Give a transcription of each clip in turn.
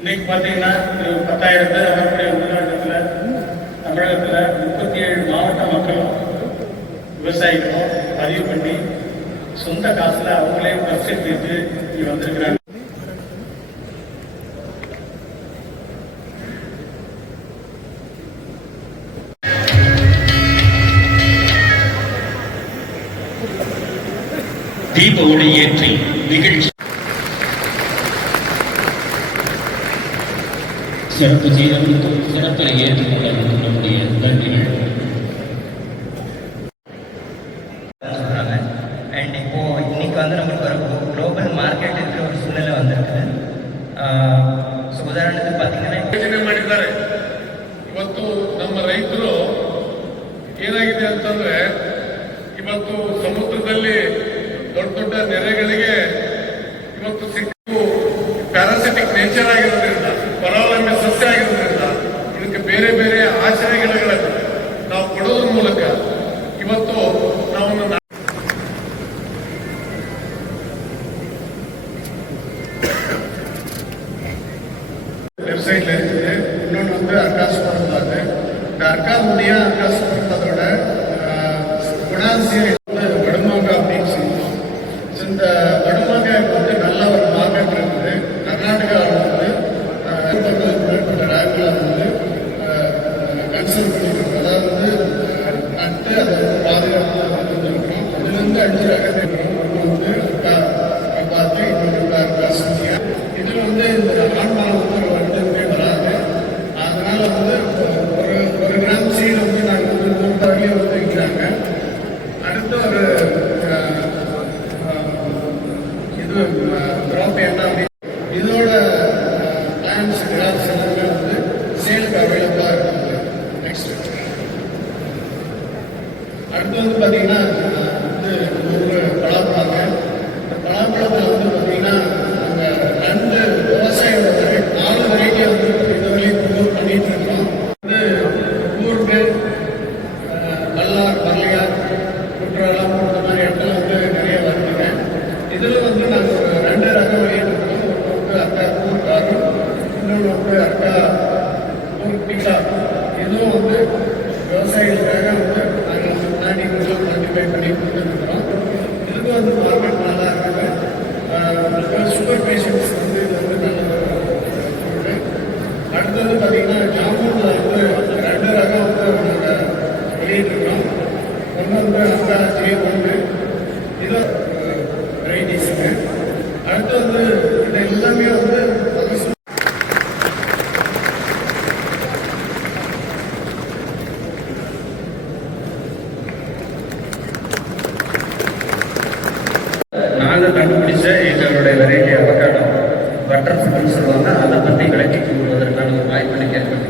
இன்னைக்கு பார்த்தீங்கன்னா 10,000 பேர் வரக்கூடிய உள்நாட்டத்தில் தமிழகத்தில் 37 மாவட்ட மக்களும் விவசாயிகளும் பதிவு பண்ணி சொந்த காசுல அவங்களே பஸ் எடுத்துட்டு இங்க வந்திருக்கிறாங்க. தீப ஒளி ஏற்றி நிகழ்ச்சி சிறப்பு செய்தவர்களுக்கும் சிறப்பில் ஏற்றுக்கொள்ள நம்முடைய நன்றிகள். அண்ட் இப்போ இன்னைக்கு நம்மளுக்கு ஒரு குளோபல் மார்க்கெட் இருக்கிற ஒரு சூழ்நிலை வந்திருக்குது. ஸோ ಉದಾಹರಣೆಗೆ பார்த்தீங்கன்னா ಯೋಚನೆ ಮಾಡಿದ್ದಾರೆ. ಇವತ್ತು ನಮ್ಮ ರೈತರು ಏನಾಗಿದೆ ಅಂತಂದ್ರೆ ಇವತ್ತು ಸಮುದ್ರದಲ್ಲಿ ದೊಡ್ಡ ದೊಡ್ಡ ನೆರೆಗಳಿಗೆ ಇವತ್ತು ಸಿಕ್ಕು ಪ್ಯಾರಾಸಿಟಿಕ್ ನೇಚರ್ ಆಗಿರೋದ್ರಿಂದ ಪರಾವಲಂಬಿ ಸಸ್ಯ ಆಗಿರೋದ್ರಿಂದ ಇದಕ್ಕೆ ಬೇರೆ ಬೇರೆ ಆಶ್ರಯಗಳನ್ನು ನಾವು ಕೊಡೋದ್ರ ಮೂಲಕ ಇವತ್ತು ನಾವು வெப்சைட்ல இருக்குது. இன்னொன்று அர்காஸ் பிறந்தாது. இந்த அர்காவுடைய அர்காஸ் பிறந்ததோட குணாசியர் வடுமாங்காய் அப்படின்னு சொல்லுவோம். இந்த வடுமாங்காய்க்கு நல்ல ஒரு மார்க்கெட் இருக்குது. கர்நாடகாவில் மேற்பட்ட ரேங்கில் கன்சல்ட் பண்ணிருக்கோம். அதாவது நட்டு அதை பாதுகாப்பு வந்துருக்கோம். அதுலேருந்து 5 ரகத்தை ஒன்று பார்த்து இன்னொரு அர்காஸ் இதில் இந்த ஆண்மலம் வராது. அதனால ஒரு கிராம் சீர் நாங்கள் 3 ரூபாயிலே விற்கிறாங்க. அடுத்த ஒரு இது ட்ராப் என்ன இதோட பிளான்ஸ் கிராப்ஸ் எல்லாமே சேலுக்கு அவைலபிளாக இருக்குது. நெக்ஸ்ட் அடுத்து பார்த்தீங்கன்னா ஒரு பலாப்பழங்க. இந்த பலாப்பழத்தில் பார்த்தீங்கன்னா நாங்கள் 2 விவசாயியோட 4 வெரைட்டியை இதுவரையும் ப்ரொமோட் பண்ணிட்டு இருக்கோம். கூர்கு, பல்லார், பள்ளியார், குற்றாலம் இந்த மாதிரி இடத்துல நிறைய வருதுங்க. இதில் நாங்கள் ஒரு 2 ரகம் வெளியிட்டிருக்கோம். ஒன்று அக்கா கூர்காரும், இன்னொன்று அக்கா கூர்பிகா. இதுவும் விவசாயிகளுக்காக நாங்கள் முன்னாடி மல்டிஃபை பண்ணி கொடுத்துருக்கிறோம். இதுக்கு மார்க்கெட் நல்லா இருக்குது. சுகர் பேஷண்ட்ஸ் இது நல்ல அடுத்தது பார்த்தீங்கன்னா ஜாமூனில் 2 ரகம் நாங்கள் வெளியிட்டிருக்கோம். ஒன்று அக்கா J1 இது வெரைட்டிஸுங்க. அடுத்து இது எல்லாமே நாங்கள் கண்டுபிடிச்ச எங்களுடைய வெரைட்டி அவகாடோ பட்டர் ஃப்ரூட்னு சொல்லுவாங்க. அதை பற்றி விளக்கி கூறுவதற்கான ஒரு வாய்ப்பு எனக்கு ஏற்படுத்தி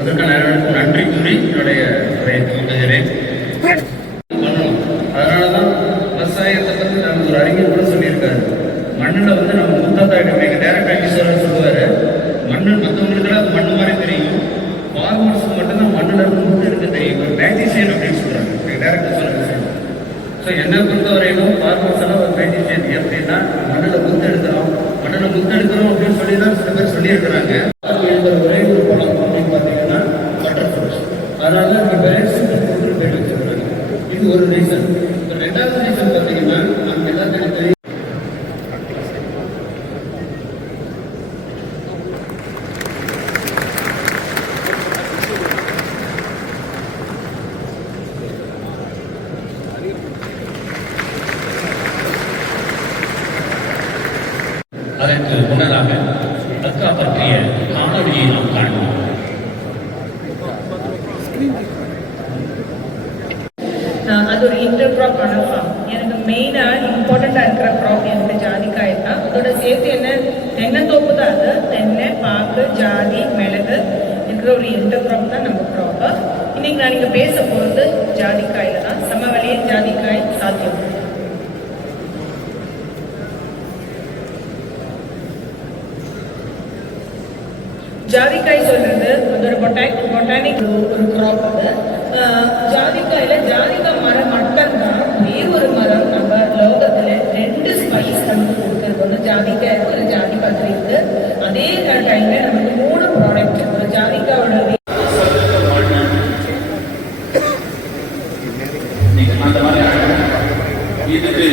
அதற்கான நன்றி கூறி என்னுடைய உரையை துவங்குகிறேன். பண்ணணும். அதனால தான் விவசாயத்தை பற்றி நான் ஒரு அறிஞர் கூட சொல்லியிருக்காரு. மண்ணில் நம்ம முத்தாத்தாயிடும் எங்கள் டேரக்டர் ஈஸ்வரர் சொல்லுவார், மண்ணு மற்றவங்களுக்குலாம் அது மண்ணு மாதிரி தெரியும், ஃபார்மர்ஸுக்கு மட்டும்தான் மண்ணில் இருந்து முத்து எடுக்க தெரியும். ஒரு மேஜிசியன் அப்படின்னு சொல்கிறாங்க எங்கள் டேரக்டர் சொல்கிற விஷயம். ஸோ என்னை பொறுத்தவரையிலும் ஃபார்மர்ஸ் எல்லாம் ஒரு மேஜிசியன். எப்படின்னா மண்ணில் முத்தெடுக்கிறோம் அப்படின்னு சொல்லி தான் சில பேர் சொல்லியிருக்கிறாங்க. எழுதுற ஒரே ஒரு பழம் அப்படின்னு பார்த்தீங்கன்னா பட்டர் ஃப்ரூட்ஸ். அதனால நம்ம பேரண்ட்ஸ் பேர் வச்சுருக்காங்க. இது ஒரு ரீசன். இப்போ 2வது ரீசன் பார்த்தீங்கன்னா நம்ம எல்லாத்துக்கும் தெரியும், அதற்கு முன்னதாக அக்கா பற்றிய காணொலியை நாம் காண்போம். அது ஒரு இன்டர்கிராப் ஃபார்ம். எனக்கு மெயினாக இம்பார்ட்டண்ட்டாக இருக்கிற க்ராப் எனக்கு ஜாதிக்காய் தான். அதோட சேர்த்து தென்னந்தோப்பு தான். அது தென்னை, பாக்கு, ஜாதி, மிளகு இருக்கிற ஒரு இன்டர்கிராப் தான் நம்ம க்ராப்பு. இன்னைக்கு நான் இங்கே பேச போகிறது ஜாதிக்காயில் தான். சமவெளியே ஜாதிக்காய் சாத்தியம். ஜாதிக்காய் சொல்றது அதோட பொட்டானிக் ஒரு க்ராப். அது ஜாதிக்காயில ஜாதிக்காய் மரம் மட்டும்தான் வேறு ஒரு மரம் நம்ம லோகத்துல 2 ஸ்பைஸ் கண்டு கொடுக்கறது. ஜாதிக்காய் ஒரு ஜாதி பத்திரி இருக்கு. அதே ஜாதிக்காயில நமக்கு 3 ப்ராடக்ட் ஒரு ஜாதிக்காயோட அந்த மாதிரி இதுக்கு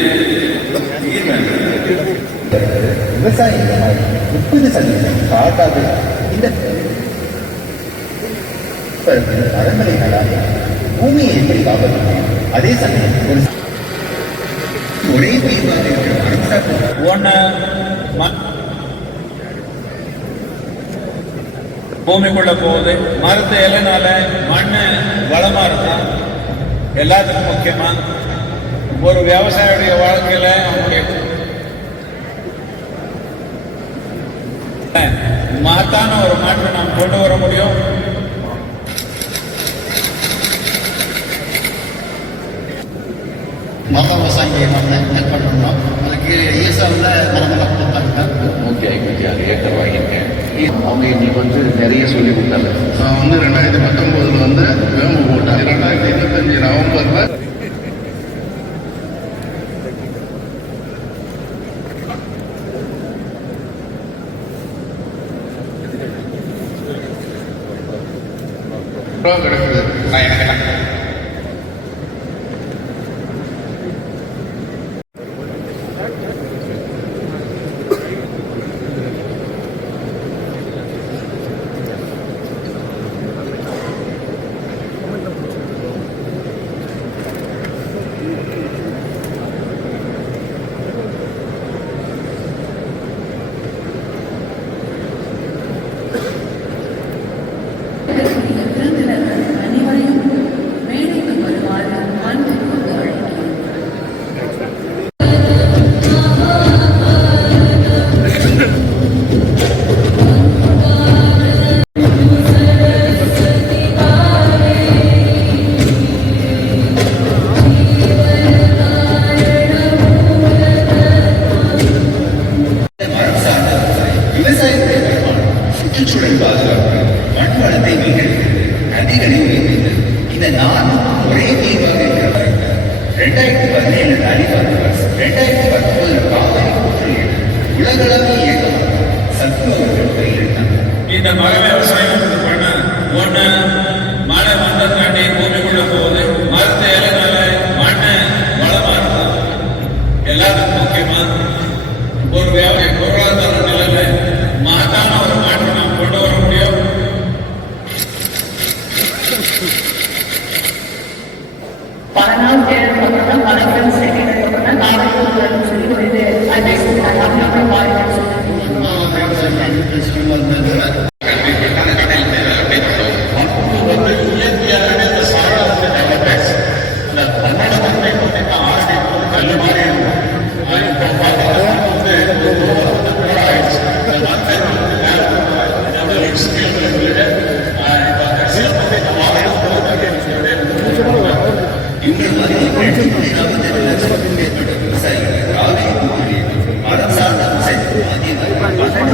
விவசாயிகள் 30% காட்டாது இந்த மரங்களை பூமியை எப்படி காப்பது அதே சமயம் ஒரே தீர்வாக ஒன்று பூமிக்குள்ள போகுது. மரத்து இலைனால மண்ணு வளமா இருக்கும். எல்லாத்துக்கும் முக்கியமா ஒரு விவசாயியுடைய வாழ்க்கையில அவங்களுடைய மகத்தான ஒரு மாற்றம் நாம் கொண்டு வர முடியும். மர விவசாயியை ஹெல்ப் பண்ணணும். அதுக்கு ஈசாவில் மரமெல்லாம் கொடுத்தாங்க. 156 ஏக்கர் வாங்கியிருக்கேன். அவங்க இன்னைக்கு வந்து நிறைய சொல்லி கொடுத்தாங்க. நான் வந்து 2019 வந்து வேம்பு போட்டேன். 2025 நவம்பரில் கிடக்குது. நான் எனக்கு சுற்றுச்சூழல் பாதுகாப்பு, மண் வளத்தை மீட்டெடுக்கிறது, நதிகளை உயர்த்துது. இந்த 4 ஒரே தீர்வாக இருக்கிறது. 2017 அதிகாரம் 2019 காவிரி கூற்றுகள் உலகளவில் இயக்கமாக சத்து அவர்கள் கையெழுத்தாங்க. இந்த மர விவசாயம் பண்ண ஒன்று மழை வந்த தாண்டி பூமிக்குள்ள போகுது. மரத்து இலைனால மண்ணு வளமா இருக்கும். எல்லாத்துக்கும் முக்கியமா ஒரு பொருளாதார நிலையில மகத்தான ஒரு மாற்றம் நாம் கொண்டு வர முடியும். இயற்கையாகவே இந்த சாராளத்தை நம்ம பேசு இந்த பன்னெண்டு மந்தை பார்த்தீங்கன்னா ஆரடி கல்லு மாதிரி இருக்கும். இவர்கள் மாதிரி 240 லட்சத்துக்கும் மேற்பட்ட விவசாயிகள் காவிரி கூற்றுகளில் மரம் சார்ந்த விவசாயத்துக்கு மானியங்கள் 12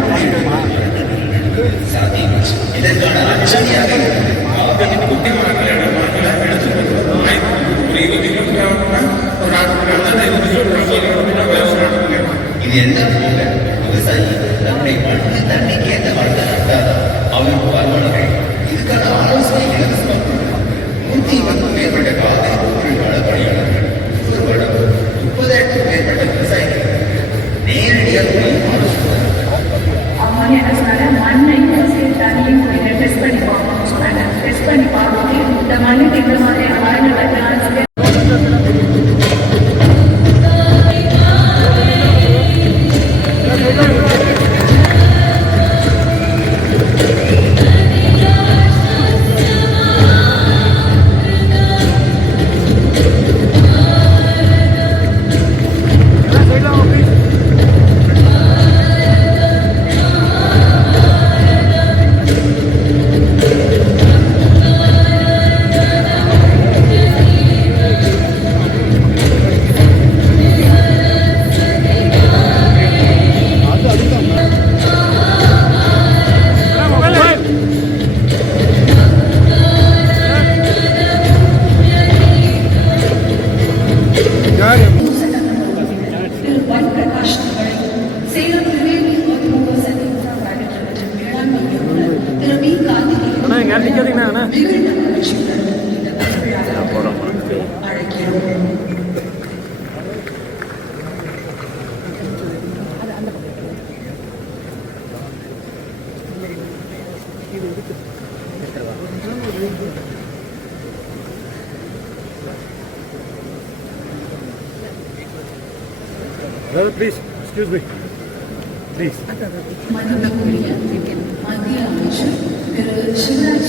Please, excuse me. Please. மதிப்புக்குரிய மத்திய அமைச்சர் திரு சிவராஜ்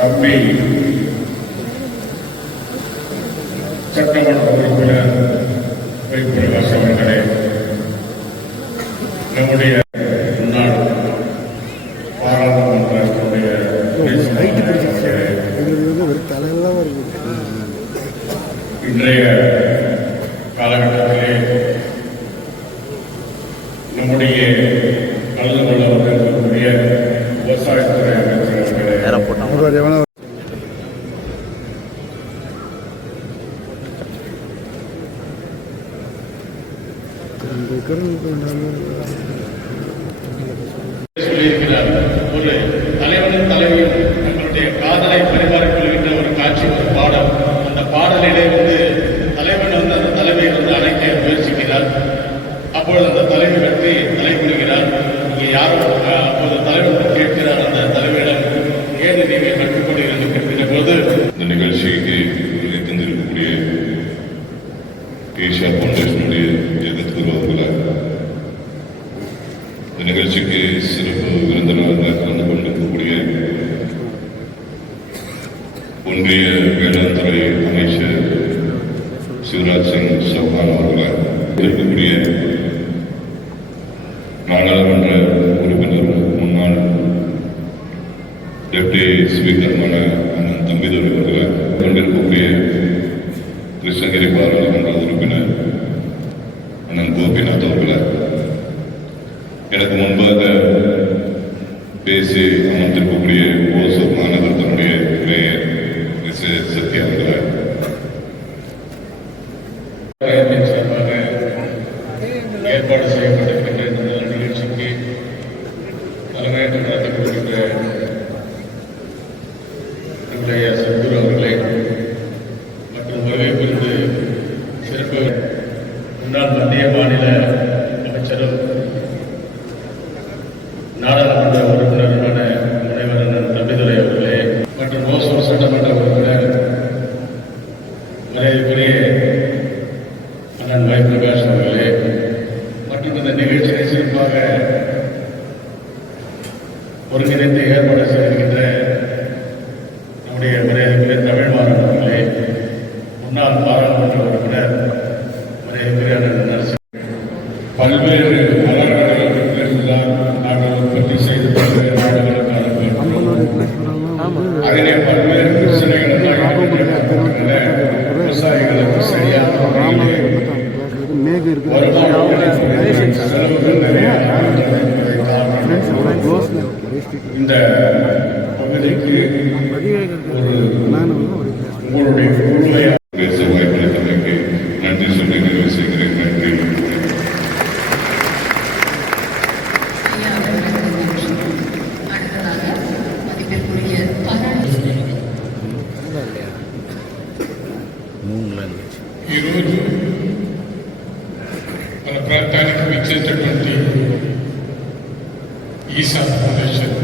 தம்பி சட்டமன்ற உறுப்பினர் பிரகாஷ் அவர்களே, நம்முடைய முன்னாள் பாராளுமன்றத்தினுடைய இன்றைய காலகட்டத்திலே நம்முடைய கலந்து கொள்ள வந்திருக்கக்கூடிய விவசாயத்துறை அமைச்சர் அவர்களே, சொல்லியிருக்கிறார். ஒரு தலைவனும் தலைவியும் தங்களுடைய காதலை பரிமாறிக்கொள்கின்ற ஒரு காட்சி, ஒரு பாடல். அந்த பாடலிலே தலைவன் அந்த தலைவியை அழைக்க முயற்சிக்கிறார். அப்பொழுது அந்த தலைவி வெற்றி தலைமுடிகிறார். இங்கே யாரும் அப்போது தலைவன் கேட்கிறார் அந்த தலைவரிடம், ஏன் நீங்கள் கற்றுக்கொள்கிறீர்கள் கேட்கிற போது, இந்த நிகழ்ச்சிக்கு வருகை தந்திருக்கக்கூடிய ஏஷியா ஃபவுண்டேஷனுடைய ஜெகத்குரு அவர்களை, இந்த நிகழ்ச்சிக்கு சிறப்பு விருந்தினராக கலந்து கொண்டிருக்கக்கூடிய ஒன்றிய வேளாண்துறை அமைச்சர் சிவராஜ் சிங் சௌஹான் அவர்களை, இருக்கக்கூடிய நாடாளுமன்ற உறுப்பினர் முன்னாள் டெப்டி ஸ்பீக்கருமான அண்ணன் தம்பிதுரை அவர்களை, கொண்டிருக்கக்கூடிய கிருஷ்ணகிரி பாராளுமன்ற உறுப்பினர் அண்ணன் கோபிநாத் அவர்களை, எனக்கு முன்பாக பேசி அமர்ந்திருக்கக்கூடிய ஓசூர் மாநகரத்தினுடைய மேயர் மிஸ்ஸஸ் சத்யா அவர்களை, சார்பாக ஏற்பாடு செய்யப்பட்டிருக்கின்ற இந்த நிகழ்ச்சிக்கு தலைமையேற்று நடத்தி கொடுக்கின்ற நம்முடைய சத்குரு அவர்களே மற்றும் வருகை புரிந்து சிறப்பு முன்னாள் மத்திய மாநில அமைச்சரும் நாடாளுமன்ற உறுப்பினருமான முனைவர் அண்ணன் தம்பிதுரை அவர்களே மற்றும் ஓசூர் சட்டமன்ற உறுப்பினர் மரியாதைக்குரிய அண்ணன் வாய் பிரகாஷ் அவர்களே மற்றும் இந்த நிகழ்ச்சியை சிறப்பாக ஒருங்கிணைந்து பகுதிக்கு ஒரு உங்களுடைய பொருளை பேச வாய்ப்பளித்தமைக்கு நன்றி சொல்லி நிறைவு செய்கிறேன். நன்றி. ஐயா அவர்களுக்கு நன்றி. அடுத்ததாக மதிப்பிற்குரிய பாராட்டு ఈరోజు మన ప్రాంతానికి విచ్చేటటువంటి ఈశా ఫౌండేషన్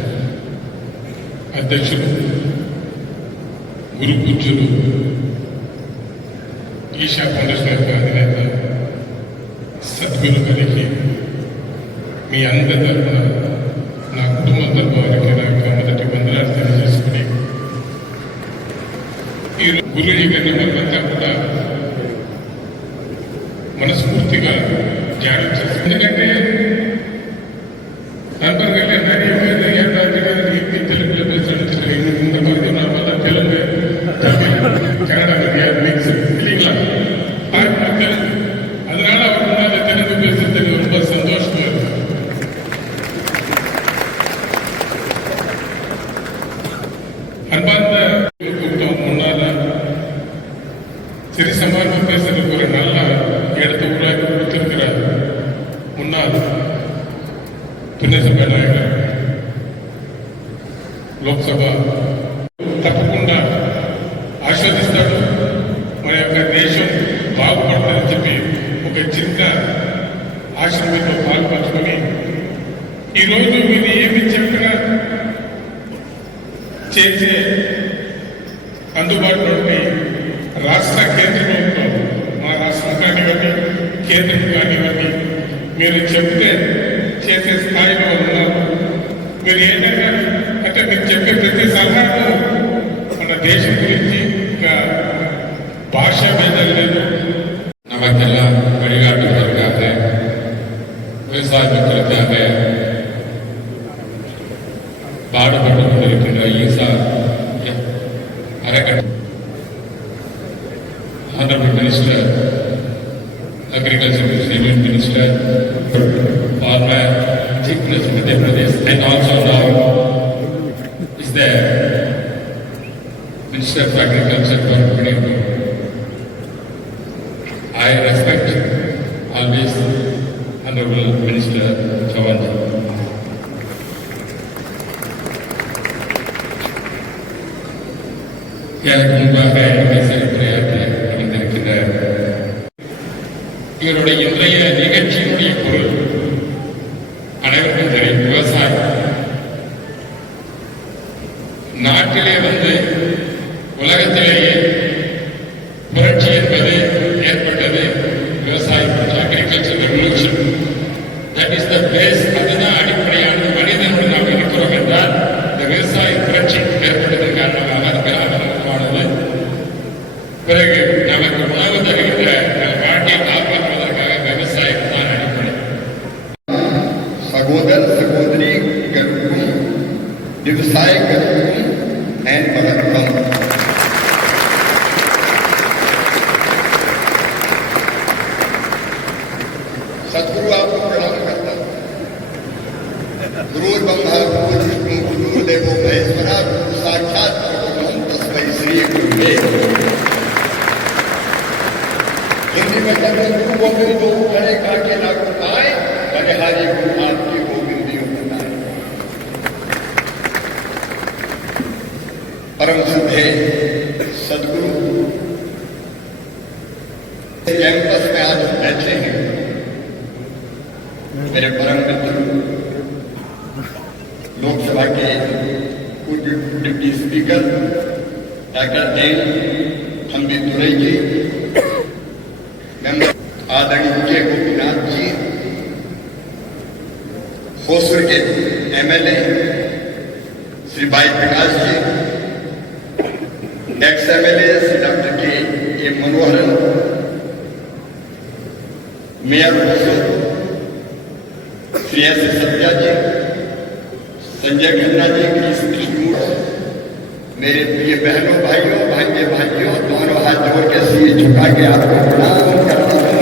అధ్యక్షులు గురు పూజ్యులు ఈశా ఫౌండేషన్ యొక్క అధినేత సద్గురు గారికి మీ అందరి తరఫున నా కుటుంబం తరఫున వారికి నా యొక్క మొదటి వందనాలు తెలియజేసుకుని ఈ గురుజీ గారిని మనమంతా కూడా మనస్ఫూర్తిగా ధ్యానం చేస్తాం. ఎందుకంటే நண்பர்களே நிறைய பேர் ஏற்றாச்சுகள் ஹிந்தி தெலுங்குல பேசுறது இந்த மாதிரி நம்மள தெலுங்கு தமிழ் கன்னடா மிக்ஸ் இல்லைங்களா தெலுங்கு. அதனால அவர்களால தெலுங்கு பேசுறதுக்கு ரொம்ப சந்தோஷமா இருக்கு. அன்பார்ந்த கூட்டம் முன்னால சரி சமாளமா பேசுறதுக்கு ஒரு நல்ல இடத்தை உருவாக்கி கொடுத்திருக்கிறார் முன்னாள் పుణ్యసభ నాయకులు లోక్సభ తప్పకుండా ఆస్వాదిస్తాడు. మన యొక్క దేశం బాగుపడుతుందని చెప్పి ఒక చిన్న ఆశ్రమంలో పాల్పంచుకొని ఈరోజు మీరు ఏమి చెప్పినా చేసే అందుబాటులో రాష్ట్ర కేంద్ర ప్రభుత్వం మా రాష్ట్రం కానివ్వండి కేంద్రం కానివ్వండి మీరు చెప్తే చేసే స్థాయిలో ఉన్నారు. మీరు ఏంటంటే అంటే మీరు చెప్పే ప్రతి సలహాను మన దేశం గురించి ఇంకా భాషా భేదాలు లేదు. நமக்கெல்லாம் வழிகாட்டுவதற்காக விவசாய மக்களுக்காக பாடுபட்டு கொண்டிருக்கின்ற ஈசா அறக்கட்டளை Honorable Minister, Agriculture, Union Minister, former Chief Minister of Madhya Pradesh, and also now is the Minister of Agriculture for Manipur. I respect always Honorable Minister Chavan. எனக்கு முன்பாக சிறப்புரையாற்ற அமைந்திருக்கின்ற இவருடைய இன்றைய நிகழ்ச்சியினுடைய பொருள் அனைவருக்கும் தெரியும். விவசாயம் நாட்டிலே உலகத்திலேயே புரட்சி என்பது ஏற்பட்டது விவசாயம், agriculture revolution. That is the base. அதுதான் அடிப்படையான மனிதனுடன் நாம் இருக்கிறோம் என்றால் இந்த விவசாய புரட்சி ஏற்பட்டதன் காரணமாக அது ஆரம்பமானது. பிறகு நமக்கு உணவு தருகின்ற வாழ்க்கையை காப்பாற்றுவதற்காக விவசாயம் தான் அடிப்படை. சகோதர சகோதரி கருக்கும் விவசாய கருக்கும் and வணக்கம். सदगुरु आपको प्रणाम करता हूं. गुरु ब्रह्मा गुरु विष्णु गुरु देवो महेश्वरा गुरु साक्षात परब्रह्म तस्मै श्री गुरुदेव. हिंदी में कहते हैं गुरु गोविंद दो खड़े काके लागू पाए बलिहारी गुरु आपकी गोविंदियों बताए. परम सिद्धे सदगुरु कैंपस में आज बैठे हैं. मेरे परम मित्र लोकसभा के पूर्व deputy speaker doctor N Thambi Durai ji, member आदरणीय के गोपीनाथ जी, होसुर के एमएलए श्री भाई Prakash ji, ex MLA Shri doctor K A Manoharan, mayor Hosur Shri S Sathya ji, Sanjay Khanna ji, Krishnamurthy, मेरे प्रिय बहनों भाइयों भाग्य भाइयों, दोनों हाथ जोड़ के सिर झुका के आपको प्रणाम करता हूँ.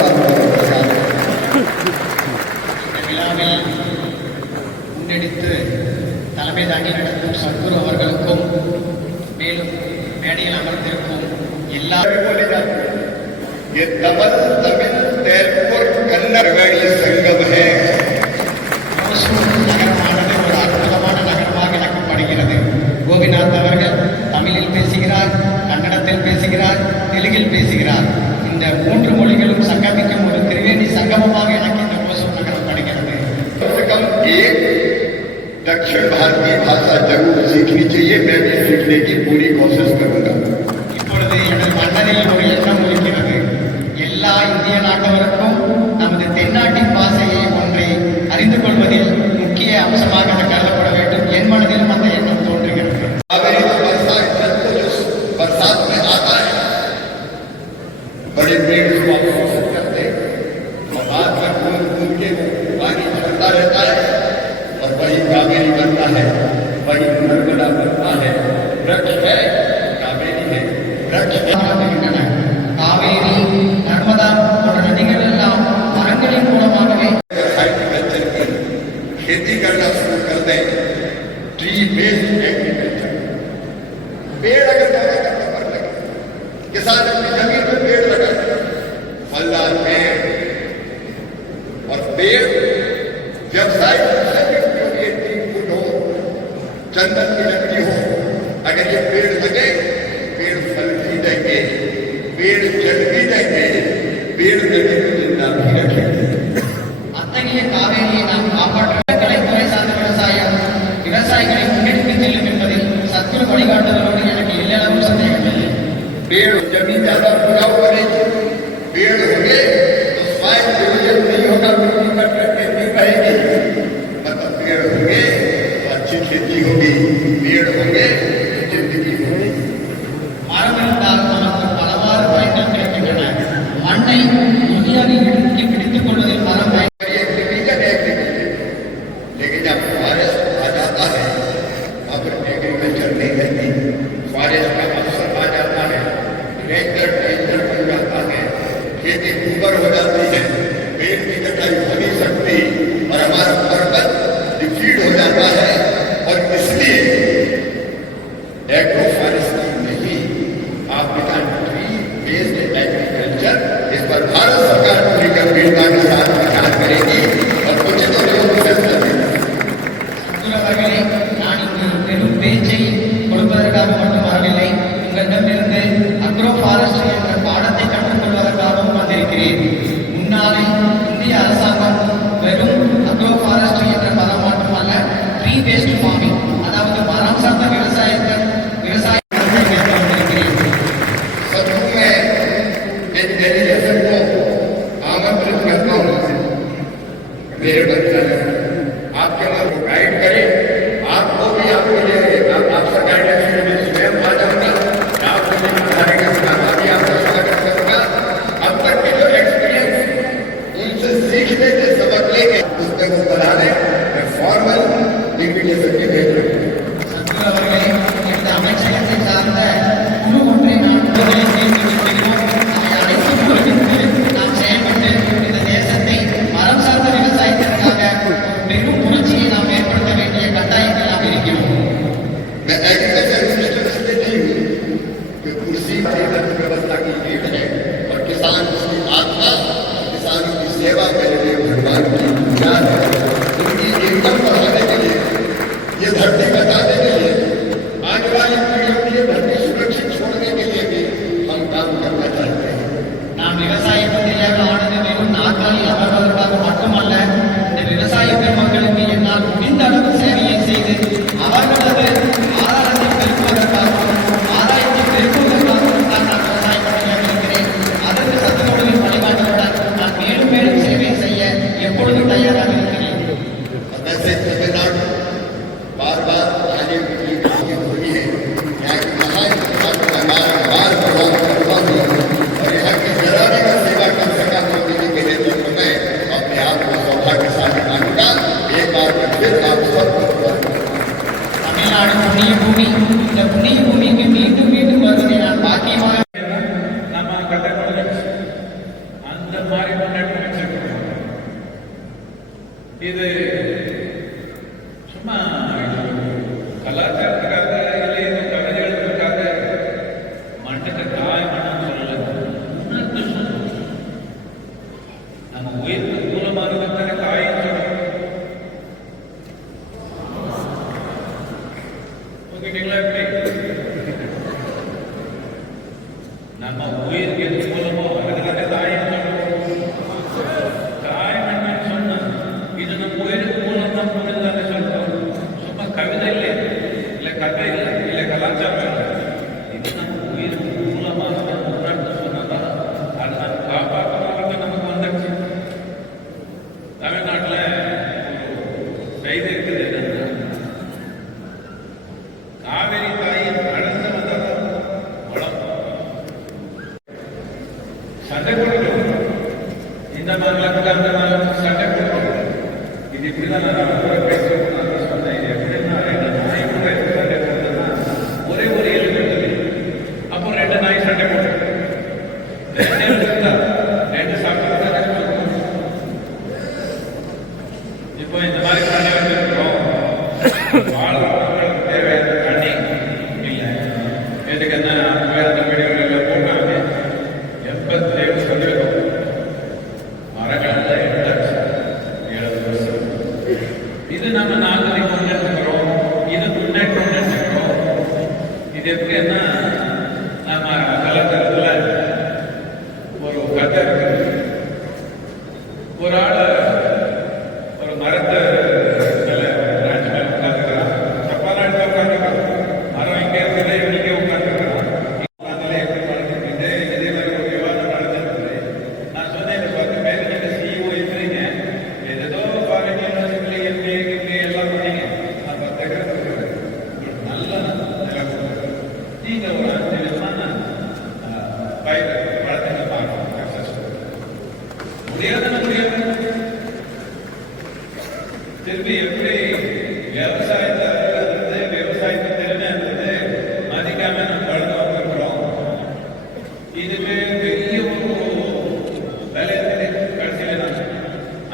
முன்னெடுத்து தலைமை தாங்கி நடக்கும் சத்குரு அவர்களுக்கும் மேலும் மேடையில் அமர்ந்திருக்கும் எல்லா ये तमिल तेलुगु कन्नड़वाड़ी संगम है நகரமானது ஒரு அற்புதமான நகரமாக இழக்கப்படுகிறது. கோபிநாத் அவர்கள் தமிழில் பேசுகிறார், கன்னடத்தில் பேசுகிறார், தெலுங்கில் பேசுகிறார். இந்த 3 மொழிகளும் சங்கமிக்கும் ஒரு திரிவேணி சங்கமமாக எனக்கு இந்த ஓசூர் நகரம் படுகிறது. कम से कम एक दक्षिण भारतीय भाषा जरूर सीखनी चाहिए. मैं भी सीखने की पूरी कोशिश करूंगा. இப்பொழுது எனது மன்னரில் ஒரு எண்ணம் இருக்கிறது. எல்லா இந்திய நாட்டவருக்கும் நமது தென்னாட்டின் பாஷையை ஒன்றை அறிந்து கொள்வதில் முக்கிய அம்சமாக கருதப்பட வேண்டும். என் மனதிலும் அந்த எண்ணம் தோன்றுகிறது. बरसात में आता है, बड़े पेड़ करते हैं और बाद में घूम घूम के पानी चलता रहता है और वही कावेरी बनता है, वही नर्मदा बनता है. वृक्ष है कावेरी है, वृक्ष காவேரி, நர்மதா போன்ற நதிகள் எல்லாம் மரங்களின் மூலமாகவே एग्रीकल्चर की खेती करना शुरू कर दें. Tree based agriculture. पेड़ अगर ज्यादा करने पर लगे, किसान अपनी जमीन में पेड़ लगाए, फलदार पेड़ और पेड़ व्यवसाय के 3 फुट हो, चंदन की लकड़ी हो. अगर ये पेड़ लगे, पेड़ फल भी देंगे, पेड़ जल भी देंगे, पेड़ नदी को जिंदा भी रखेंगे. அத்தகைய காவேரியை நாம் காப்பாற்ற கலைத்துறை சார்ந்த விவசாயிகளை முன்னெடுத்துச் செல்லும் என்பதில் சத்குரு வழிகாட்டுதலோடு எனக்கு எல்லளவும் சந்தேகமில்லை. पेड़ जमीन ज्यादा उपजाऊ करेगी. पेड़ होंगे तो स्वास्थ्य जरूरत नहीं होगा, मिट्टी पर खेती रहेगी. मतलब पेड़ होंगे तो अच्छी खेती होगी, पेड़ होंगे तो जिंदगी होगी. மரம் இருந்தால் நமக்கு பலவாறு பயன்கள் கிடைக்கின்றன. மண்ணை உறுதியாக இறுக்கி பிடித்துக் கொள்வதில் மரம் और ये डिवीजन एग्रीकल्चर, लेकिन जब फॉरेस्ट आ जाता है अब एग्रीकल्चर नहीं रहती. फॉरेस्ट का अवसर आ जाता है, रेंजर बन जाता है, खेती ऊपर हो जाती है, पेड़ की कटाई हो नहीं सकती और हमारा पर्वत डिफीड हो जाता है. और इसलिए एग्रो फॉरेस्ट्री नहीं, आपका ट्री बेस्ड एग्रीकल्चर, इस पर भारत सरकार पूरी गंभीरता के साथ विचार करेगी और उचित और योग्य फैसला देगी. சத்குரு அவர்களே, நான் இங்கு பெரும் பேச்சை கொடுப்பதற்காக மட்டும் வரவில்லை. உங்களிடமிருந்து அக்ரோ ஃபாரஸ்ட்ரி என்ற பாடத்தை கற்றுக்கொள்வதற்காகவும் வந்திருக்கிறேன். முன்னாலே இந்திய அரசாங்கம் வெறும் அக்ரோ ஃபாரஸ்ட்ரி என்ற பதம் மட்டுமல்ல, ட்ரீ பேஸ்ட் ஃபார்மிங், அதாவது மரம் சார்ந்த விவசாயத்தை மேற்கொண்டிருக்கிறேன். सचमुच में इन डेलीगेशन को आमंत्रित करता हूँ. मेरे बच्चे आपके मन को गाइड करें, आपको भी आपके लिए आपसे गाइडेंस के लिए स्वयं आ जाऊंगा. आपको भी बताएंगे, भी आपका स्वागत करूंगा. अब तक के जो एक्सपीरियंस उनसे सीखने के सबक लेंगे, उसमें वो बना दें. मैं फॉर्मल इन्विटेशन के भेज रहा हूँ. சத்குரு அவர்களே, எனது அமைச்சகத்தை சார்ந்த குழு ஒன்றை நான் முதலில் நியமித்திருக்கிறோம். அவை அனைத்தும் ஒருங்கிணைந்து நாம் செயல்பட்டு இந்த தேசத்தை மரம் சார்ந்த விவசாயத்திற்காக ஒரு பெரும் புரட்சியை நாம் ஏற்படுத்த வேண்டிய கட்டாயத்தில் நாம் இருக்கிறோம். मैं एग्रीकल्चर मिनिस्टर इसलिए नहीं हूँ कि कुर्सी व्यवस्था की नीड है और किसान की आत्मा, किसानों की सेवा मेरे लिए भगवान की पूजा है. उनकी इनकम बढ़ाने के लिए, ये धरती बचाने के लिए, आने वाली पीढ़ियों के लिए धरती सुरक्षित छोड़ने के लिए भी हम काम करना चाहते हैं. நான் விவசாய மந்திரியாக ஆனது வெறும் நாற்காலில் அமர்வதற்காக மட்டுமல்ல, இந்த விவசாய பெருமக்களுக்கு என்னால் முடிந்த அளவு சேவையை செய்து அவர்களது ஆதாரத்தை பெருக்குவதற்காகவும் ஆதாயத்தை பெருக்குவதற்காகவும் தான் நான் விவசாய மந்திரியாக இருக்கிறேன். அதற்கு சத்துணவுகளின் வழிகாட்டுடன் நான் மேலும் மேலும் சேவை செய்ய எப்பொழுதும் தயாராக இருக்கிறேன். और वैसे तमिलनाडु बार बार आने की हुई है. यहाँ की महान का बार प्रभाव करता हूँ और यहाँ की जराने का सेवा कर सका मोदी जी के नेतृत्व में अपने आप को सौभाग्यशाली मानूंगा. एक बार फिर आप सबको தமிழ்நாடு புண்ணிய பூமி. இந்த புண்ணிய பூமிக்கு மீண்டும் மீண்டும் வருவதை நான் பாக்கியமாக நம்ம கட்டணம் அந்த மாதிரி முன்னெடுத்து வச்சிருக்கோம். இது சும்மா தூக்கிட்டீங்களா எப்படி? நம்ம உயிருக்கு எது மூலமோ அதுக்கு தாயம் தாயம் என்னன்னு சொன்னா இது நம்ம உயிருக்கு மூலம் தான் புரிஞ்சாலே சொல்றோம். சும்மா கவிதை இல்லை, இல்லை கதை இல்லை, இல்லை கலாச்சாரம் இல்லை. இது நம்ம உயிருக்கு மூலமாக முன்னாடி சொன்னதான் அது நம்ம காப்பாற்றுறவங்க நமக்கு வந்துடுச்சு. தமிழ்நாட்டில் செய்தி இருக்குது என்னன்னா காவிரி தாயின் நடந்து வந்ததான் வளம் சண்டை போட்டுக்கிறோம். இந்த மாநிலத்துக்கு அந்த மாநிலத்துக்கு சண்டை போட்டுக்கிறோம். இது இப்படிதான் நான் பேசுறேன். நான் சொன்னேன் இது எப்படின்னா 2 நாய் கூட சண்டை போட்டதுன்னா ஒரே ஒரு எலும்பு அப்போ 2 நாய் சண்டை போட்டு 2 சாப்பிட்டு இப்போ இந்த மாதிரி சண்டை வச்சிருக்கிறோம். வாழ்றவங்களுக்கு தேவையான தண்ணி இல்லை. இதுக்கு என்ன வேற வீடுகளில் போட்டாங்க 87% மரங்கள் எடுத்தாச்சு 70%. இது நம்ம நாகரிகம் கொண்டுருக்கிறோம். இது முன்னேற்றம் கொண்டுருக்கிறோம். இது எப்படின்னா நம்ம கலாச்சாரத்துல ஒரு கதை இருக்கு. ஒரு ஆள் ஒரு மரத்தை பிரான்ச் மேல உட்காந்துக்கிறான். தப்பான இடத்துல உட்காந்துக்கிறான். மரம் இங்கே இருக்கிறத இவன் இங்கே உட்காந்துக்கிறான். அதில் எப்படி நடந்துருக்கு? இதே மாதிரி ஒரு விவாதம் நடந்துருக்கு. நான் சொன்னேன் இந்த 10 பேர் நீங்க CEO இருக்கிறீங்க. ஏதோ ஃபாரின் யூனிவர்சிட்டியில MBA எல்லாம் பண்ணீங்க. நான் 10 பேர் உங்களுக்கு நல்ல நிலை கொடுக்குறேன். நீங்க ஒரு 5 விதமான பயிர் வளர்த்துங்க பார்க்கணும். முடியாதுன்னு முடியாது. திரும்பி எப்படி விவசாயத்தை இருந்தது, விவசாயத்தை திறமை இருந்தது மதிக்காம நம்ம வளர்ந்து வந்துருக்கிறோம். இதுவே பெரிய ஒரு வேலை கடைசியில நான்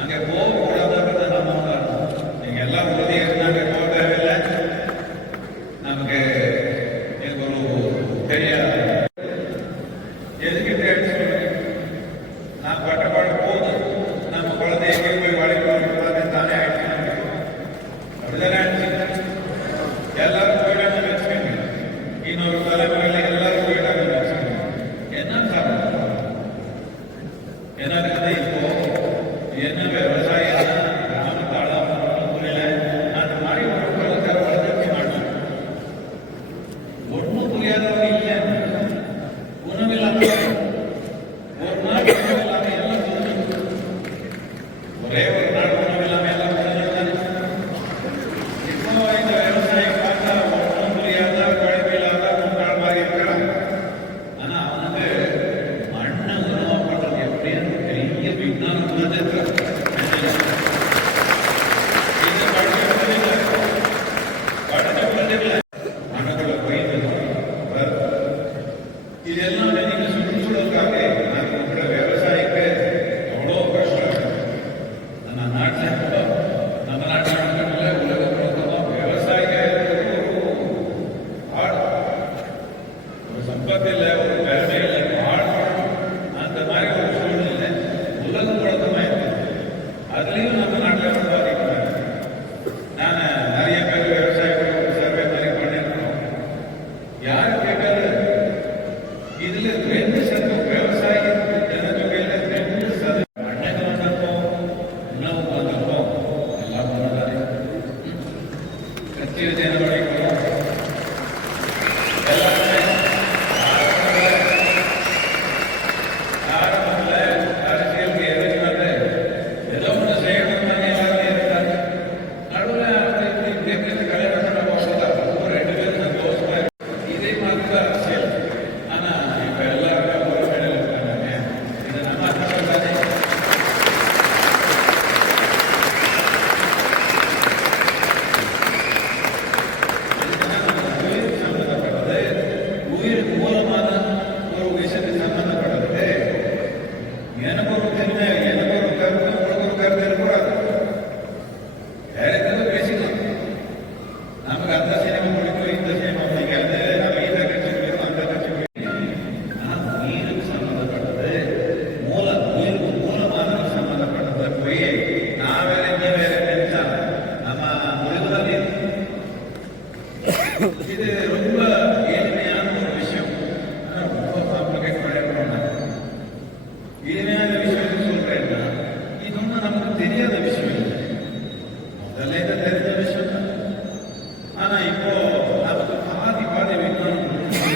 அங்கே போகக்கூடாதுன்றத நம்ம உணரணும். நீங்க எல்லாம் உறுதியாக இருந்தாங்க, போக தேவையில்லை. நமக்கு எனக்கு ஒரு பெரிய எதுக்கு தேவை நான் பட்ட பாடு போதும். நம்ம குழந்தை எங்கே போய் வாழைப்பழம் குழந்தை தானே ஆயிடுச்சு. அப்படிதானே ஆயிடுச்சு. எல்லாரும் போயிட்டாங்கன்னு வச்சுக்கோங்க. இன்னொரு தலைமுறையில் எல்லாரும் போயிட்டாங்கன்னு வச்சுக்கோங்க. என்ன காரணம்? என்னதுக்கு இப்போ என்ன விவசாயம் கிராமத்தாளம் புரியல. அந்த மாதிரி ஒரு கலாச்சார வளர்ச்சி மாட்டோம். ஒன்றும் புரியாதவங்க இல்லை. உணவில்லாமல் ஒரு நாள் உணவு இல்லாம எல்லாம் புரிஞ்சு ஒரே ஒரு நாள் உணவு இல்லாம எல்லாம் புரிஞ்சுதானே. இப்போ இந்த விவசாயம் பார்த்தா ஒன்றும் புரியாத படிப்பு இல்லாத முன்னாள் மாதிரி இருக்கிறாங்க. ஆனா அவனுக்கு மண்ணை உணவு பண்றது எப்படின்னு தெரியும்.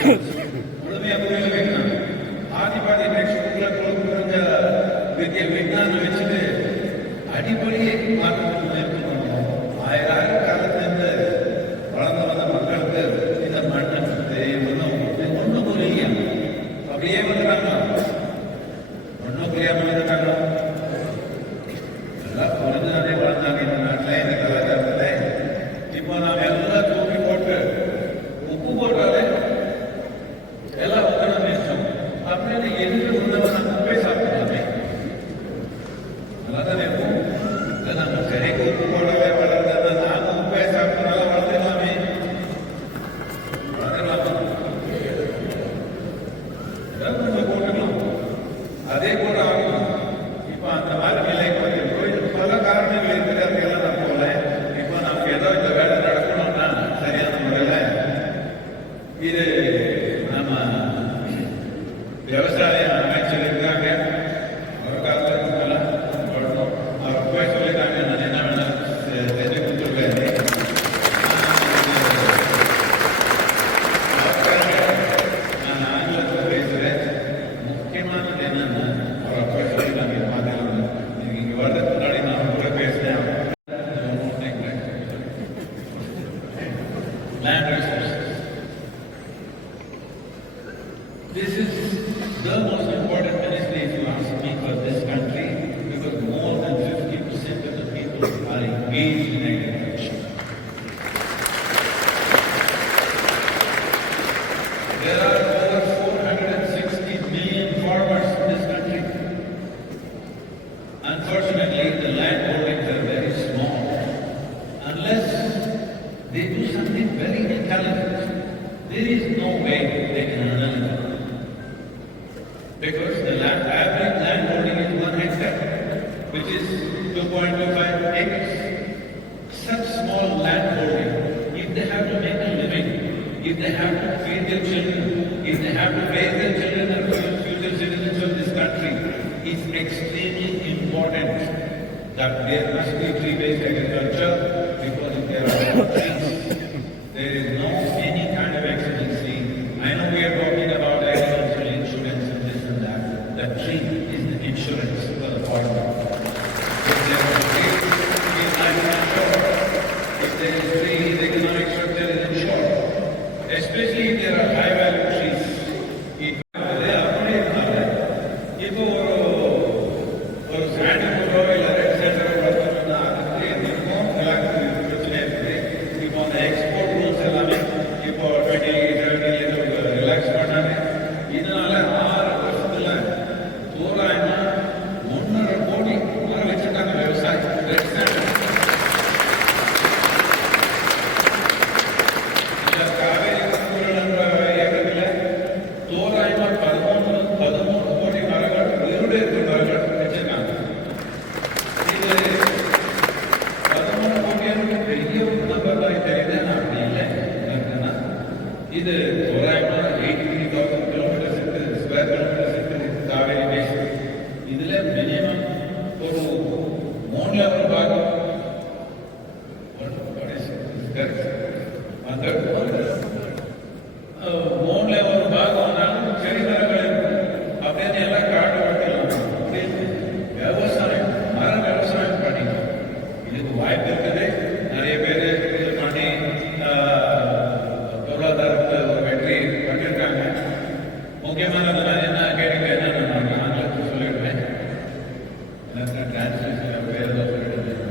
முழுமையாக புரியல வைக்கணும். ஆதி பாதி நெக்ஸ்ட் புரிஞ்ச விஞ்ஞானம் வச்சுட்டு அடிப்படையே மாற்றத்தை இருக்கணும். ஆயிரம் காலத்திலிருந்து வளர்ந்து வந்த மக்களுக்கு இந்த மண்ணை ஒன்றும் புரியலையா? அப்படியே வந்துட்டாங்க, ஒன்றும் புரியாமல் வந்துட்டாங்க. எல்லாம் புரிஞ்சு அதே வளர்ந்தாங்க இந்த நாட்டில், இந்த கலாச்சாரத்தில். இப்போ நாம் எல்லாம் தூக்கி போட்டு உப்பு போட்டாலே எல்லாம் உட்காந்து நிச்சயம் அப்படின்னு எதிர்த்து வந்தவன் நம்ம உப்பே சாப்பிடலாமே, நல்லா தானே இருக்கும். இல்லை நம்ம செடிக்கு உப்பு போடவே வளர்ந்தது, நாங்கள் உப்பே சாப்பிட்டனால வளர்த்துக்கலாமே, வளர்த்துக்கலாமா? ஏதாவது கொஞ்சம் போட்டுக்கலாம், அதே போல ஆகும். இப்போ அந்த மாதிரி நிலை பல காரணங்கள் இருக்குது, அதுக்கெல்லாம் நான் போகல. இப்போ நமக்கு ஏதோ இந்த வேலை நடக்கணும்னா சரியான முறையில் இது நம்ம விவசாய அமைச்சர் இருக்காங்க, ஒரு காலத்தில் இருந்தால அவர் போய் சொல்லிட்டாங்க, நான் என்ன வேணாலும் செஞ்சு கொடுத்துருக்கேன். நான் ஆங்கிலத்தில் பேசுகிறேன். முக்கியமானது என்னன்னா அவர் போய் சொல்லிட்டாங்க, பார்த்துக்கலாம். நீங்கள் இங்கே வர்றதுக்கு முன்னாடி நான் கூட பேசினேன். Land resources. This is the most important ministry, if you ask me, for this country, because more than 50% of the people are engaged in agriculture. There are over 460 million farmers in this country. Unfortunately, the land holdings are very small. Unless they do something very intelligent, there is no way they can earn it. Because the average land holding is 1 hectare, which is 2.25 acres. Such small land holding, if they have to make a living, if they have to feed their children, if they have to raise their children and future citizens of this country, it's extremely important that there must be tree-based agriculture, because if there are no trees, there is no any kind of exigency. I know we are talking about agricultural insurance and this and that. The tree is the insurance for the farmer. If there is a tree, he is not insured. If there is a tree, his economic structure is insured. Especially if there are high-value trees. இப்போ ஒரு சாண்டில்வுட்டோ இல்லை red சென்டரோ வளர்த்தோம்னா அதுக்கு எதுக்கும் நிலக்கரி பிரச்சனை இருக்குது. இப்போ அந்த எக்ஸ்போர்ட் ரூல்ஸ் எல்லாமே இப்போ 2020 ரிலாக்ஸ் பண்ணாங்க. இதனால 6 வருஷத்துல தோராயமா 3.5 கோடி வர வச்சுட்டாங்க விவசாயம். ரெட் சென்டர் இந்த காவேரி இயக்கத்தில் தோராயமா 13 கோடி மரங்கள் உயிருடைய மரங்கள் வச்சிருக்காங்க. இது 13 கோடி பெரிய ஒரு நம்பர் மாதிரி தெரியுது, அப்படி இல்லை. இது தோராயமா 83,000 கிலோமீட்டர்ஸ் இருக்குது, ஸ்கொயர் கிலோமீட்டர்ஸ் இருக்குது காவேரி பேசின். இதுல மினிமம் ஒரு 3ல ஒரு பாகம் மூணுல ஒரு பாகம் செடி மரங்கள் இருக்கும். அப்படின்னு எல்லாம் காட்டு வெட்டலாம். அப்படின்னு விவசாயம், மர விவசாயம் பண்ணிக்கலாம். இதுக்கு வாய்ப்பு இருக்குது. நிறைய பேர் இது பண்ணி பொருளாதாரத்தை ஒரு வெற்றி பண்ணியிருக்காங்க. முக்கியமானது நான் என்ன கேட்க என்ன நான் ஆங்கிலத்தில் சொல்லிடுவேன், டிரான்ஸ்லேஷன் பேர் தான் சொல்லிடுவேன்.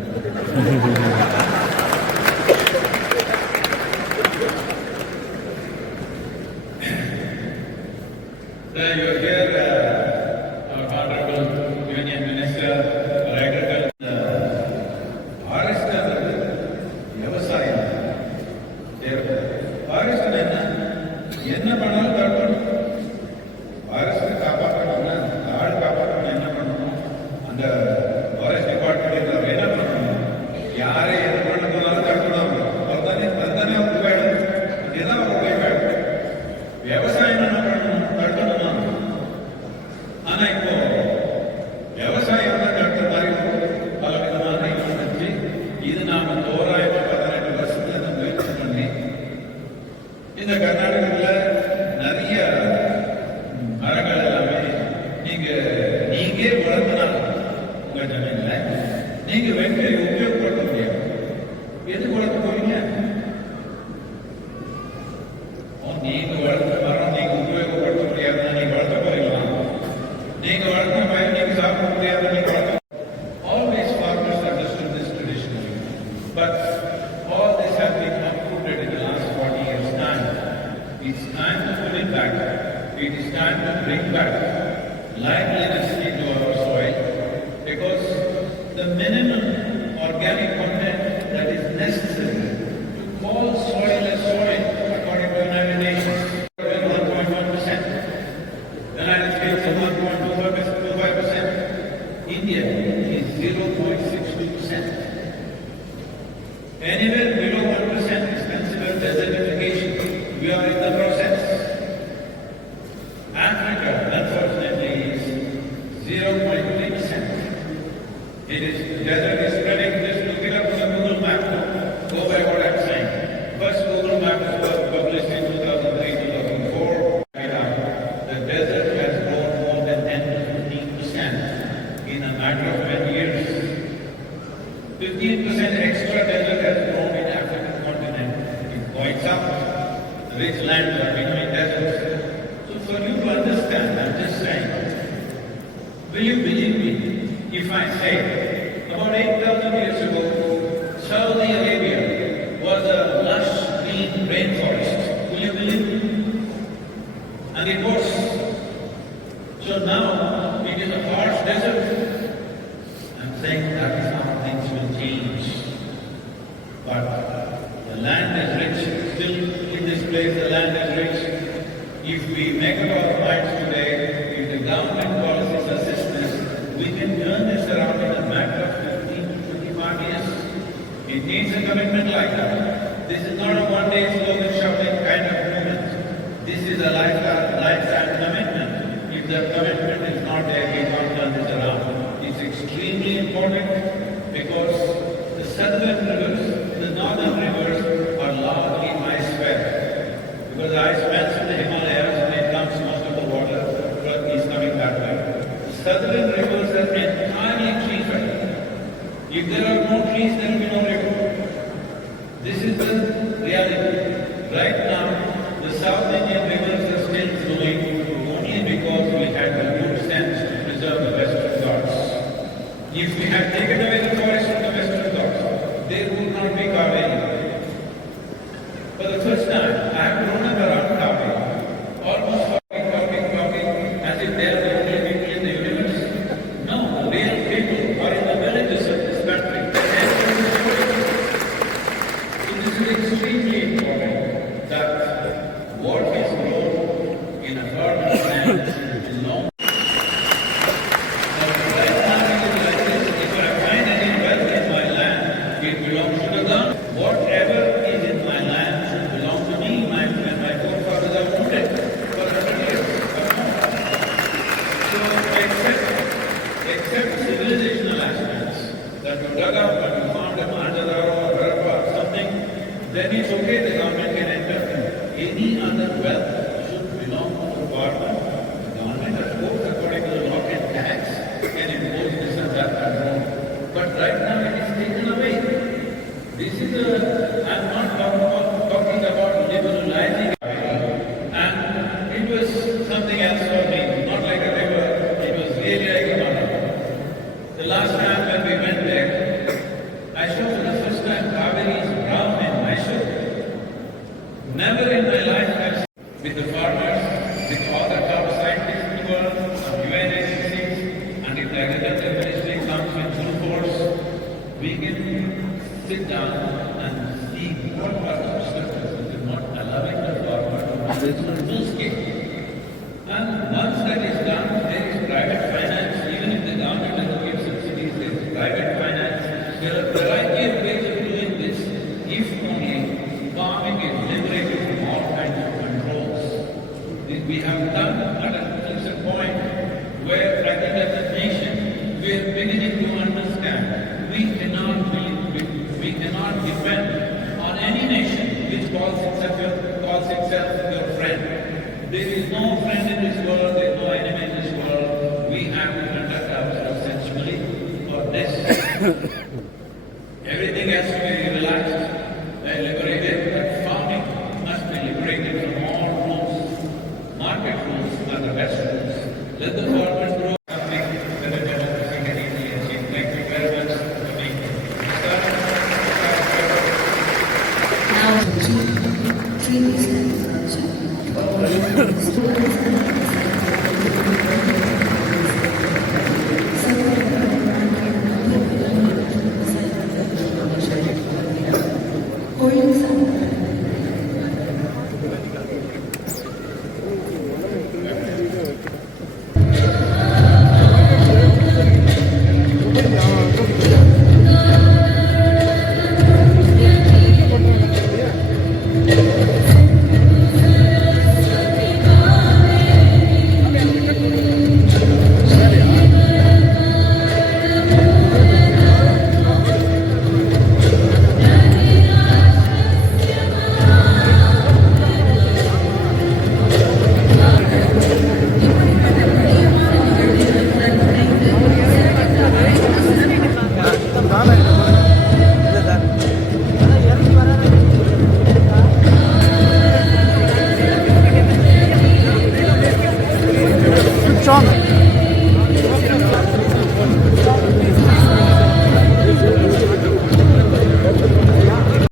You hear our Honorable Union Minister for Agriculture. Forest விவசாயம் ஃபாரஸ்ட் என்ன பண்ணாலும் தடுக்கணும். ஃபாரஸ்ட் காப்பாற்றணும்னா காடு காப்பாற்றணும் என்ன பண்ணணும், அந்த ஃபாரஸ்ட் டிபார்ட்மெண்ட் என்ன பண்ணணும், யாரை எது பண்ண போனாலும் தடுக்கணும். அதுதானே அவங்க வேணும், அதுதான் அவங்க வேணும். விவசாயம் என்ன பண்ணணும், தடுக்கணுமா? ஆனா இப்போ விவசாயம் தான் தடுத்த மாதிரி பல விதமான இருந்துச்சு. இது நாம தோராயமா 18 வருஷத்துல முயற்சி பண்ணி இந்த கர்நாடகத்தில் நீங்களே வளர்த்தனால உங்க ஜமீன்ல நீங்க வெற்றி உபயோகப்படுத்த முடியாது. எதுக்கு வளர்க்க போறீங்க? நீங்க வளர்த்த மரம் நீங்க உபயோகப்படுத்த முடியாதுன்னா நீங்க வளர்த்த போறீங்களா? நீங்க வளர்த்த பயிர் நீங்க சாப்பிட முடியாது, நீங்க வளர்த்த. Always farmers understood this traditionally, but all this has been uprooted in the last 40 years' time. It's time to put it back. It is time to bring back liveliness into our soil, because the minimum organic content that is necessary to call soil a soil, according to United Nations, 1.1%. United States is 1.25%. India is 0.62%. Anywhere below 1% is considered desertification. We are in the process. Africa, unfortunately, is 0.3%. It is, desert is spreading. Just look it up on the Google map. Go by what I'm saying. First Google map was published in 2003-2004. The desert has grown more than 10 to 15% in a matter of 10 years. 15% extra desert has grown in African continent. It points out the rich lands are becoming deserts. So for you to understand, I'm just saying, will you believe me if I say about 8,000 years ago, Saudi Arabia was a lush green rainforest? Will you believe me? And it was. So now it is a harsh desert. I'm saying that is how things will change. But the land is rich. Still in this place the land is rich. If we make up our minds today, if the government policies assist us, we can turn this around in a matter of 15 to 25 years. It needs a commitment like that. This is not a one-day slogan shouting kind of movement. This is a lifetime commitment. If the commitment is not there, we can't turn this around. It's extremely important because the southern rivers, the northern rivers are largely ice-fed. Because the ice melts in the Himalayas, when it comes, most of the water is coming that way. The southern rivers are entirely tree-fed. If there are no trees, there will be no river. This is the reality. Right now, the South Indian rivers are still flowing only because we had the good sense to preserve the Western Ghats. If we had taken away the forest from the Western Ghats, there would not be Kaveri. For the first time, I have grown up around Kaveri, almost talking, as if they are the only people in the universe. No, the real people are in the villages of this country. So this is extremely important that what is grown in a urban land is long. Right now it is like this. If I find any wealth in my land, it belongs to the government. Whatever is in my land should belong to me. My forefathers have owned it for 100 years. So except civilizational aspects that you dug up and you found a Manjadaro or Harappa or something, then it's okay, the government can enter. Any other wealth should belong to the farmer. The government, of course, according to the law, can tax, can impose this and that and so on. But right now it is taken away. This is I'm not talking about liberalizing, and it was something else for me, not like a river, it was really like a mother. The last time when we went there, I saw for the first time Kaveri is brown in Mysore. Never in my life I've seen with the farmers, with all the top scientists in the world, some UN agencies, and if the agriculture ministry comes with full force, we can sit down and see what are the obstacles that are not allowing the farmer to do this on full scale. And once that is done, there is private finance. Even if the government doesn't give subsidies, there is private finance. There are a variety of ways of doing this, if only farming is liberated from all kinds of controls. We have done at a certain point where I think as a nation, we are beginning to understand we cannot depend on any nation which calls itself your friend. There is no friend in this world, there is no enemy in this world. We have to conduct students